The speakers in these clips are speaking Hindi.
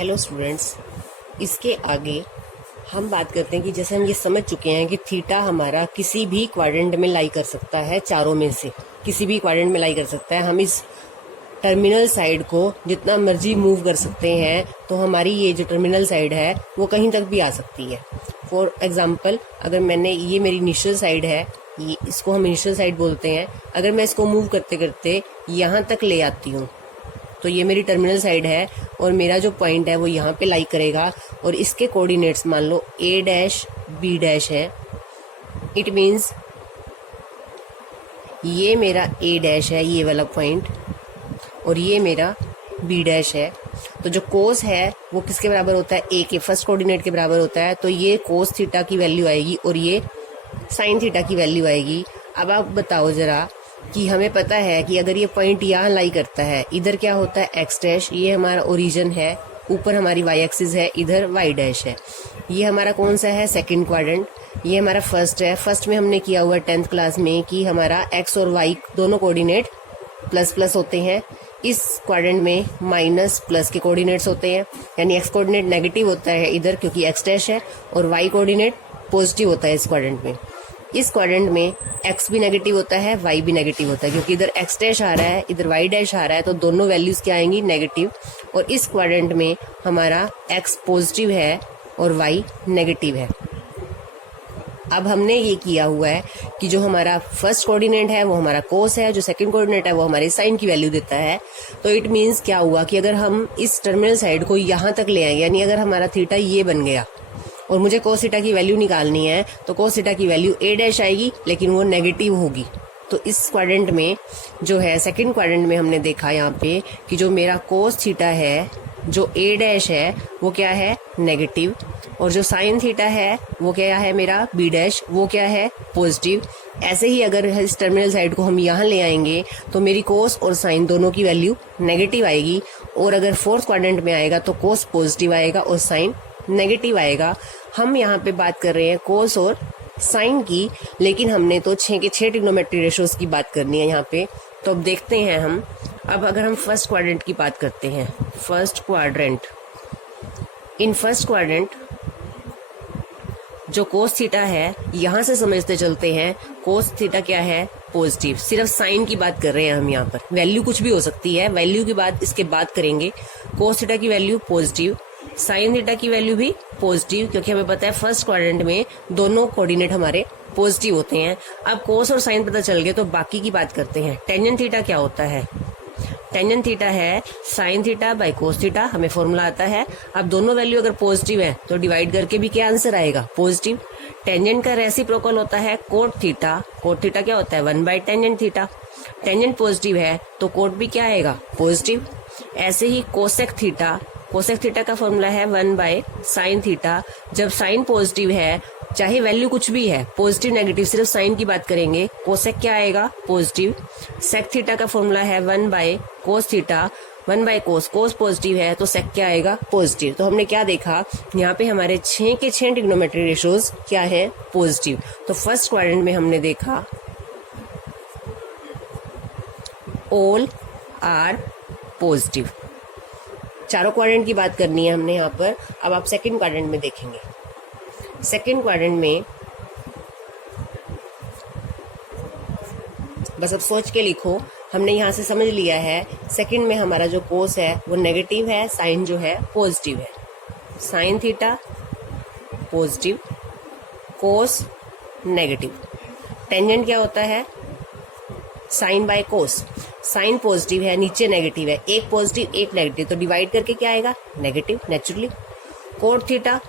हेलो स्टूडेंट्स, इसके आगे हम बात करते हैं कि जैसे हम ये समझ चुके हैं कि थीटा हमारा किसी भी क्वाड्रेंट में लाई कर सकता है, चारों में से किसी भी क्वाड्रेंट में लाई कर सकता है। हम इस टर्मिनल साइड को जितना मर्जी मूव कर सकते हैं, तो हमारी ये जो टर्मिनल साइड है वो कहीं तक भी आ सकती है। फॉर एग्जाम्पल, अगर मैंने ये मेरी इनिशियल साइड है, ये इसको हम इनिशियल साइड बोलते हैं। अगर मैं इसको मूव करते करते यहाँ तक ले आती हूँ तो ये मेरी टर्मिनल साइड है और मेरा जो पॉइंट है वो यहाँ पे लाई करेगा और इसके कोऑर्डिनेट्स मान लो a डैश b डैश है। इट मीन्स ये मेरा a डैश है, ये वाला पॉइंट, और ये मेरा b डैश है। तो जो कोस है वो किसके बराबर होता है? a के फर्स्ट कोऑर्डिनेट के बराबर होता है। तो ये कोस थीटा की वैल्यू आएगी और ये साइन थीटा की वैल्यू आएगी। अब आप बताओ जरा कि हमें पता है कि अगर ये पॉइंट यहाँ लाई करता है, इधर क्या होता है x डैश, ये हमारा ओरिजिन है, ऊपर हमारी y एक्सिस है, इधर y डैश है। ये हमारा कौन सा है? Second quadrant. ये हमारा फर्स्ट है। फर्स्ट में हमने किया हुआ 10th क्लास में कि हमारा x और y दोनों कोऑर्डिनेट प्लस प्लस होते हैं। इस क्वाड्रेंट में माइनस प्लस के कोऑर्डिनेट्स होते हैं, यानी x कोऑर्डिनेट नेगेटिव होता है इधर क्योंकि x डैश है, और y कोऑर्डिनेट पॉजिटिव होता है इस क्वाड्रेंट में। इस क्वाड्रेंट में x भी नेगेटिव होता है, y भी नेगेटिव होता है, क्योंकि इधर x डैश आ रहा है, इधर y डैश आ रहा है, तो दोनों वैल्यूज क्या आएंगी? नेगेटिव। और इस क्वाड्रेंट में हमारा x पॉजिटिव है और y नेगेटिव है। अब हमने ये किया हुआ है कि जो हमारा फर्स्ट कोऑर्डिनेट है वो हमारा कोस है, जो सेकंड कोऑर्डिनेट है वो हमारे साइन की वैल्यू देता है। तो इट मीन्स क्या हुआ कि अगर हम इस टर्मिनल साइड को यहाँ तक ले आएंगे, यानी अगर हमारा थीटा ये बन गया और मुझे कोस थीटा की वैल्यू निकालनी है, तो कोस थीटा की वैल्यू a डैश आएगी, लेकिन वो नेगेटिव होगी। तो इस क्वाड्रेंट में जो है, सेकंड क्वाड्रेंट में हमने देखा यहाँ पे कि जो मेरा कोस थीटा है, जो a डैश है वो क्या है? नेगेटिव, और जो साइन थीटा है वो क्या है? मेरा b डैश, वो क्या है? पॉजिटिव। ऐसे ही अगर इस टर्मिनल साइड को हम यहाँ ले आएंगे तो मेरी कोस और साइन दोनों की वैल्यू नेगेटिव आएगी, और अगर फोर्थ क्वाड्रेंट में आएगा तो कोस पॉजिटिव आएगा और साइन नेगेटिव आएगा। हम यहाँ पे बात कर रहे हैं कोस और साइन की, लेकिन हमने तो 6 के 6 ट्रिग्नोमेट्री रेशोज की बात करनी है यहाँ पे। तो अब देखते हैं हम, अब अगर हम फर्स्ट क्वाड्रेंट की बात करते हैं, first quadrant, in first quadrant जो कोस थीटा है, यहाँ से समझते चलते हैं कोस थीटा क्या है? पॉजिटिव। सिर्फ साइन की बात कर रहे हैं हम यहाँ पर, वैल्यू कुछ भी हो सकती है, वैल्यू की बात इसके बाद करेंगे। कोस थीटा की वैल्यू पॉजिटिव, साइन थीटा की वैल्यू भी पॉजिटिव, क्योंकि हमें पता है फर्स्ट क्वाड्रेंट में दोनों कोऑर्डिनेट हमारे पॉजिटिव होते हैं। अब कोस और साइन पता चल गए तो बाकी की बात करते हैं। टेंजेंट थीटा क्या होता है? टेंजेंट थीटा है sine theta by cos theta, हमें फॉर्मूला आता है। अब दोनों वैल्यू अगर पॉजिटिव है तो डिवाइड करके भी क्या आंसर आएगा? पॉजिटिव। टेंजेंट का रेसिप्रोकल होता है कोट थीटा। कोट थीटा क्या होता है? 1 by tangent theta. Tangent positive है तो कोट भी क्या आएगा? पॉजिटिव। ऐसे ही कोसेक थीटा, कोसेक थीटा का फॉर्मूला है 1 बाय साइन थीटा। जब साइन पॉजिटिव है, चाहे वैल्यू कुछ भी है, पॉजिटिव नेगेटिव, सिर्फ साइन की बात करेंगे, कोसेक क्या आएगा? पॉजिटिव। सेक थीटा का फॉर्मूला है 1 by cos theta, 1 by cos, cos positive है तो सेक क्या आएगा? पॉजिटिव। तो हमने क्या देखा यहाँ पे? हमारे 6 के 6 ट्रिग्नोमेट्री रेशोज क्या है? पॉजिटिव। तो फर्स्ट क्वाड्रेंट में हमने देखा ऑल आर पॉजिटिव। चारों क्वाड्रेंट की बात करनी है हमने यहाँ पर। अब आप सेकंड क्वाड्रेंट में देखेंगे। सेकंड क्वाड्रेंट में बस अब सोच के लिखो, हमने यहाँ से समझ लिया है सेकंड में हमारा जो कोस है वो नेगेटिव है, साइन जो है पॉजिटिव है। Sine theta positive, cos negative. Tangent क्या होता है? Sine by cos. Sine positive है, नीचे नेगेटिव है, एक पॉजिटिव एक नेगेटिव, तो डिवाइड करके क्या आएगा? Negative, naturally. कोट थीटा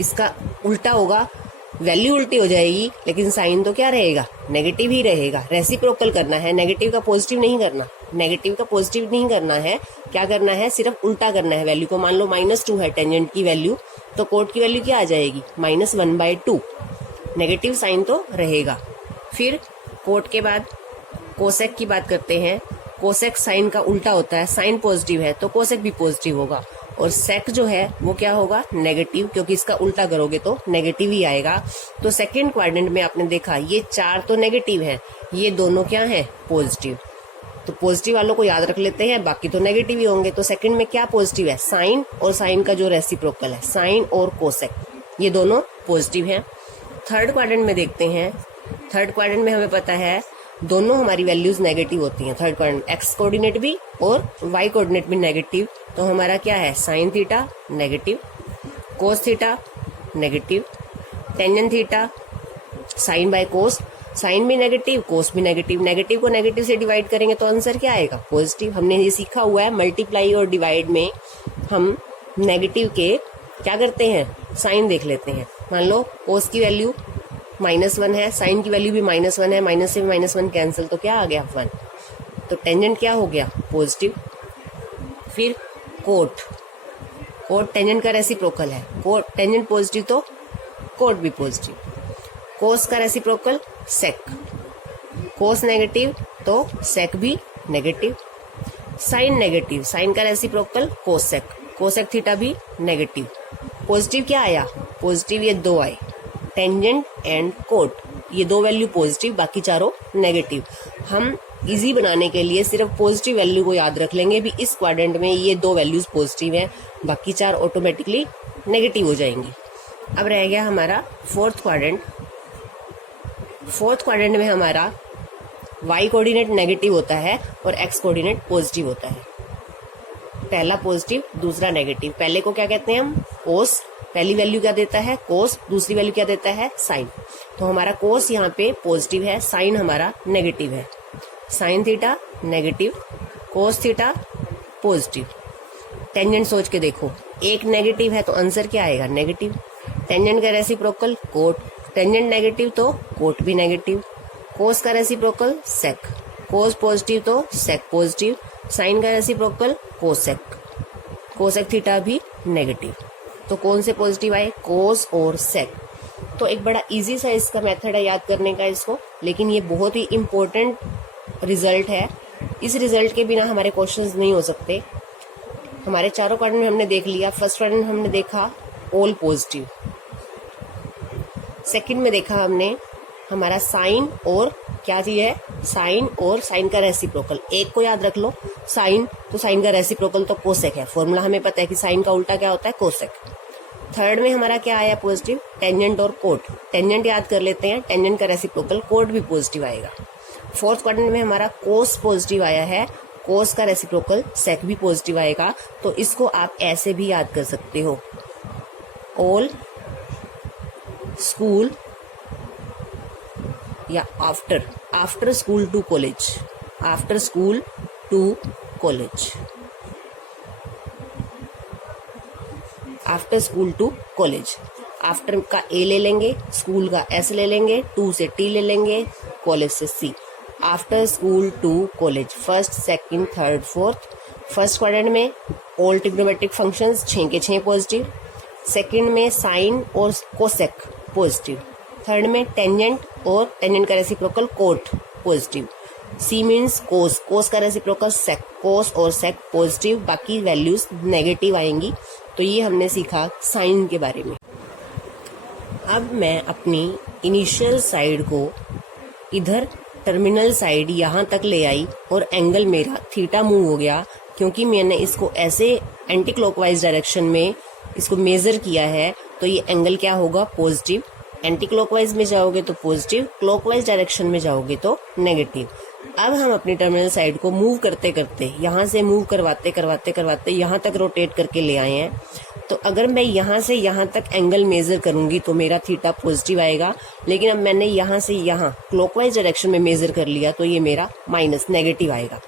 इसका उल्टा होगा, वैल्यू उल्टी हो जाएगी, लेकिन साइन तो क्या रहेगा? नेगेटिव ही रहेगा। रेसिप्रोकल करना है, नेगेटिव का पॉजिटिव नहीं करना, नेगेटिव का पॉजिटिव नहीं करना है। क्या करना है? सिर्फ उल्टा करना है वैल्यू को। मान लो -2 है टेंजेंट की वैल्यू, तो कोट की वैल्यू क्या आ जाएगी? -1 बाय 2। नेगेटिव साइन तो रहेगा। फिर कोट के बाद कोसेक की बात करते हैं। कोसेक साइन का उल्टा होता है, साइन पॉजिटिव है तो कोसेक भी पॉजिटिव होगा, और सेक जो है वो क्या होगा? नेगेटिव, क्योंकि इसका उल्टा करोगे तो नेगेटिव ही आएगा। तो सेकंड क्वाड्रेंट में आपने देखा ये 4 तो नेगेटिव है, ये दोनों क्या है? पॉजिटिव। तो पॉजिटिव वालों को याद रख लेते हैं, बाकी तो नेगेटिव ही होंगे। तो सेकंड में क्या पॉजिटिव है, साइन और साइन का जो रेसिप्रोकल है, साइन और कोसेक, ये दोनों पॉजिटिव हैं। थर्ड क्वाड्रेंट में देखते हैं, थर्ड क्वाड्रेंट में हमें पता है दोनों हमारी वैल्यूज नेगेटिव होती हैं। थर्ड क्वाड्रेंट एक्स कोऑर्डिनेट भी और वाई कोऑर्डिनेट भी नेगेटिव। तो हमारा क्या है, sine theta negative, cos theta negative, tangent theta sine by cos, sine भी नेगेटिव कोस भी नेगेटिव। नेगेटिव को नेगेटिव से डिवाइड करेंगे तो आंसर क्या आएगा, पॉजिटिव। हमने ये सीखा हुआ है मल्टीप्लाई और डिवाइड में हम नेगेटिव के क्या करते हैं, साइन देख लेते हैं। मान लो कोस की वैल्यू -1 है, साइन की वैल्यू भी -1 है, माइनस से -1 कैंसिल, तो क्या आ गया 1। तो टेंजेंट क्या हो गया, पॉजिटिव। फिर कोट, कोट टेंजेंट का रेसिप्रोकल है, कोट टेंजेंट पॉजिटिव तो कोट भी पॉजिटिव। कोस का रेसिप्रोकल सेक, कोस नेगेटिव तो सेक भी नेगेटिव। साइन नेगेटिव, साइन का रेसिप्रोकल कोसेक, कोसेक थीटा भी नेगेटिव। पॉजिटिव क्या आया, पॉजिटिव ये दो आए, टेंजेंट एंड कोट, ये दो वैल्यू पॉजिटिव, बाकी चारों नेगेटिव। हम इजी बनाने के लिए सिर्फ पॉजिटिव वैल्यू को याद रख लेंगे भी इस क्वाड्रेंट में ये दो वैल्यूज पॉजिटिव हैं, बाकी चार ऑटोमेटिकली नेगेटिव हो जाएंगी। अब रह गया हमारा फोर्थ क्वाड्रेंट। फोर्थ क्वाड्रेंट में हमारा वाई कोऑर्डिनेट नेगेटिव होता है और एक्स कोऑर्डिनेट पॉजिटिव होता है। पहला पॉजिटिव दूसरा नेगेटिव। पहले को क्या कहते हैं हम, कोस, पहली वैल्यू क्या देता है कोस, दूसरी वैल्यू क्या देता है साइन। तो हमारा कोस यहाँ पे पॉजिटिव है, साइन हमारा नेगेटिव है। Sine theta negative, cos theta positive. Tangent सोच के देखो, एक नेगेटिव है तो आंसर क्या आएगा, नेगेटिव। टेंजेंट का रेसिप्रोकल कोट, टेंजेंट नेगेटिव तो कोट भी नेगेटिव। कोस का रेसिप्रोकल सेक, कोस पॉजिटिव तो सेक पॉजिटिव। साइन का रेसिप्रोकल कोसेक, कोसेक थीटा भी नेगेटिव। तो कौन से पॉजिटिव आए, कोस और सेक। तो एक बड़ा इजी सा इसका मेथड है याद करने का इसको, लेकिन ये बहुत ही इम्पोर्टेंट रिजल्ट है। इस रिजल्ट के बिना हमारे क्वेश्चंस नहीं हो सकते। हमारे चारों क्वाड्रेंट हमने देख लिया। फर्स्ट क्वाड्रेंट हमने देखा ऑल पॉजिटिव, सेकंड में देखा हमने हमारा साइन और क्या चीज है, साइन और साइन का रेसिप्रोकल। एक को याद रख लो, साइन तो साइन का रेसिप्रोकल तो कोसेक है, फॉर्मूला हमें पता है कि साइन का उल्टा क्या होता है, कोसेक। थर्ड में हमारा क्या आया पॉजिटिव, टेंजेंट और कोट। टेंजेंट याद कर लेते हैं, टेंजेंट का रेसिप्रोकल कोट भी पॉजिटिव आएगा। फोर्थ क्वाड्रेंट में हमारा कोस पॉजिटिव आया है, कोस का रेसिप्रोकल सेक भी पॉजिटिव आएगा। तो इसको आप ऐसे भी याद कर सकते हो, ऑल स्कूल या after school to college, after school to college, after school to college. After का ए ले लेंगे, स्कूल का एस ले लेंगे, टू से टी ले लेंगे, कॉलेज से C. After school to college, first second third fourth. First quadrant में ऑल ट्रिग्नोमेट्रिक फंक्शंस 6 के 6 पॉजिटिव। सेकंड में साइन और कोसेक पॉजिटिव। थर्ड में टेंजेंट और टेंजेंट का reciprocal cot positive. C means cos, cos का रेसिप्रोकल सेक, कोस और सेक पॉजिटिव, बाकी वैल्यूज नेगेटिव आएंगी। तो ये हमने सीखा साइन के बारे में। अब मैं अपनी इनिशियल साइड को इधर टर्मिनल साइड यहाँ तक ले आई और एंगल मेरा थीटा मूव हो गया, क्योंकि मैंने इसको ऐसे एंटी क्लॉकवाइज डायरेक्शन में इसको मेजर किया है। तो ये एंगल क्या होगा, पॉजिटिव। एंटी क्लॉकवाइज में जाओगे तो पॉजिटिव, क्लॉकवाइज डायरेक्शन में जाओगे तो नेगेटिव। अब हम अपनी टर्मिनल साइड को मूव करते करते, यहाँ से मूव करवाते यहाँ तक रोटेट करके ले आए हैं। तो अगर मैं यहाँ से यहाँ तक एंगल मेजर करूंगी तो मेरा थीटा पॉजिटिव आएगा, लेकिन अब मैंने यहाँ से यहाँ क्लॉकवाइज डायरेक्शन में मेजर कर लिया तो ये मेरा माइनस नेगेटिव आएगा।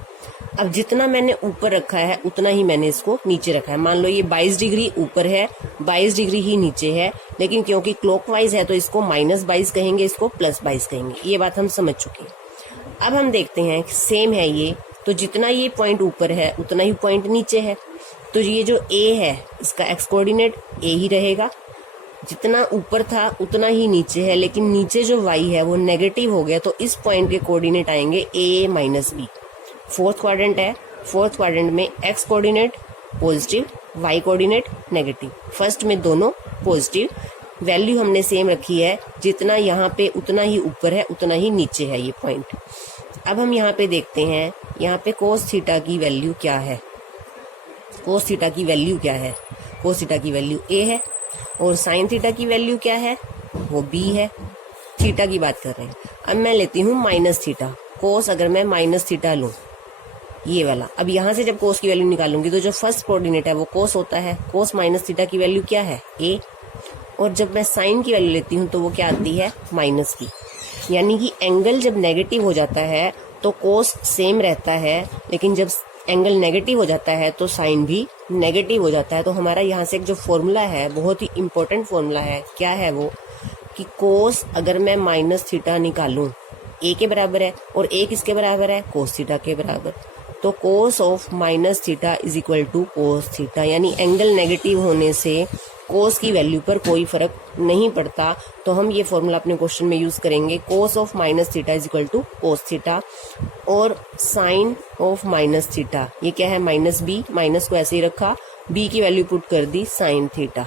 अब जितना मैंने ऊपर रखा है उतना ही मैंने इसको नीचे रखा है। मान लो ये 22 डिग्री ऊपर है, 22 डिग्री ही नीचे है, लेकिन क्योंकि क्लॉकवाइज है तो इसको -22 कहेंगे, इसको +22 कहेंगे। ये बात हम समझ चुके हैं। अब हम देखते हैं सेम है ये, तो जितना ये पॉइंट ऊपर है उतना ही पॉइंट नीचे है। तो ये जो ए है इसका एक्स कोऑर्डिनेट ए ही रहेगा, जितना ऊपर था उतना ही नीचे है, लेकिन नीचे जो वाई है वो नेगेटिव हो गया, तो इस पॉइंट के कोऑर्डिनेट आएंगे a - b। फोर्थ क्वाड्रेंट है, फोर्थ क्वाड्रेंट में x coordinate positive, y coordinate negative. First में दोनों पॉजिटिव, वैल्यू हमने सेम रखी है, जितना यहाँ पे उतना ही ऊपर है उतना ही नीचे है ये पॉइंट। अब हम यहाँ पे देखते हैं, यहाँ पे कोस थीटा की वैल्यू क्या है। कोस थीटा की वैल्यू क्या है? कोस थीटा की वैल्यू a है और साइन थीटा की वैल्यू क्या है? वो b है। थीटा की बात कर रहे हैं। अब मैं लेती हूँ माइनस थीटा। कोस अगर मैं माइनस थीटा लूँ, ये वाला, अब यहाँ से जब कोस की वैल्यू निकालूंगी तो जो फर्स्ट कोऑर्डिनेट है वो कोस होता है। कोस माइनस थीटा की वैल्यू क्या है? a। और जब मैं साइन की वैल्यू लेती हूँ तो वो क्या आती है? माइनस की। यानी कि एंगल जब नेगेटिव हो जाता है तो कोस सेम रहता है, लेकिन जब एंगल नेगेटिव हो जाता है तो साइन भी नेगेटिव हो जाता है। तो हमारा यहाँ से एक जो फॉर्मूला है, बहुत ही इंपॉर्टेंट फॉर्मूला है, क्या है वो, कि कोस अगर मैं माइनस थीटा निकालूं, a के बराबर है, और a किसके बराबर है? कोस थीटा के बराबर। तो cos of minus theta is equal to cos theta. यानी एंगल नेगेटिव होने से कोस की वैल्यू पर कोई फर्क नहीं पड़ता। तो हम ये फॉर्मूला अपने क्वेश्चन में यूज करेंगे, cos of minus theta is equal to cos theta. और साइन ऑफ माइनस थीटा, ये क्या है? माइनस b, माइनस को ऐसे ही रखा, b की वैल्यू पुट कर दी साइन थीटा।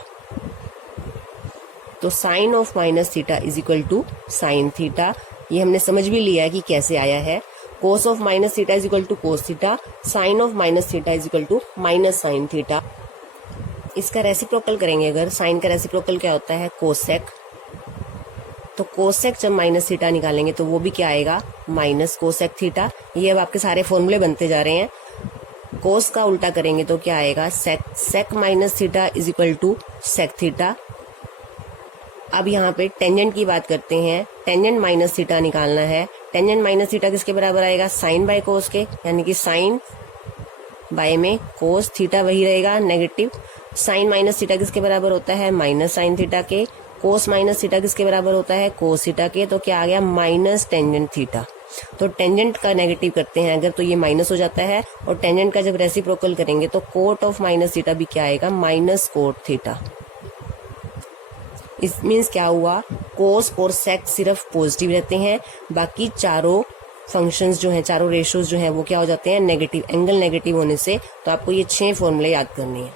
तो sine of minus theta is equal to sine theta. ये हमने समझ भी लिया है कि कैसे आया है। Cos of minus theta is equal to cos theta, sine of minus theta is equal to minus sine theta. इसका रेसिप्रोकल करेंगे अगर, साइन का रेसिप्रोकल क्या होता है? कोसेक। तो कोसेक जब माइनस थीटा निकालेंगे तो वो भी क्या आएगा? Minus cosec theta. ये अब आपके सारे फॉर्मूले बनते जा रहे हैं। कोस का उल्टा करेंगे तो क्या आएगा? Sec. Sec minus theta is equal to sec theta. अब यहाँ पे टेंजेंट की बात करते हैं। टेंजेंट माइनस थीटा निकालना है। टेंजेंट माइनस थीटा किसके बराबर आएगा? साइन बाय कोस के, यानी कि साइन बाय में कोस, थीटा वही रहेगा नेगेटिव। साइन माइनस थीटा किसके बराबर होता है? माइनस साइन थीटा के। कोस माइनस थीटा किसके बराबर होता है? कोस थीटा के। तो क्या आ गया? Minus tangent theta. तो टेंजेंट का नेगेटिव करते हैं अगर तो ये माइनस हो जाता है, और टेंजेंट का जब रेसिप्रोकल करेंगे तो कोट ऑफ माइनस थीटा भी क्या आएगा? Minus cot theta. इस मीन्स क्या हुआ? कोस और सेक सिर्फ पॉजिटिव रहते हैं, बाकी चारों फंक्शंस जो हैं, चारों रेशियोज जो हैं वो क्या हो जाते हैं? नेगेटिव। एंगल नेगेटिव होने से। तो आपको ये 6 फॉर्मूले याद करने हैं।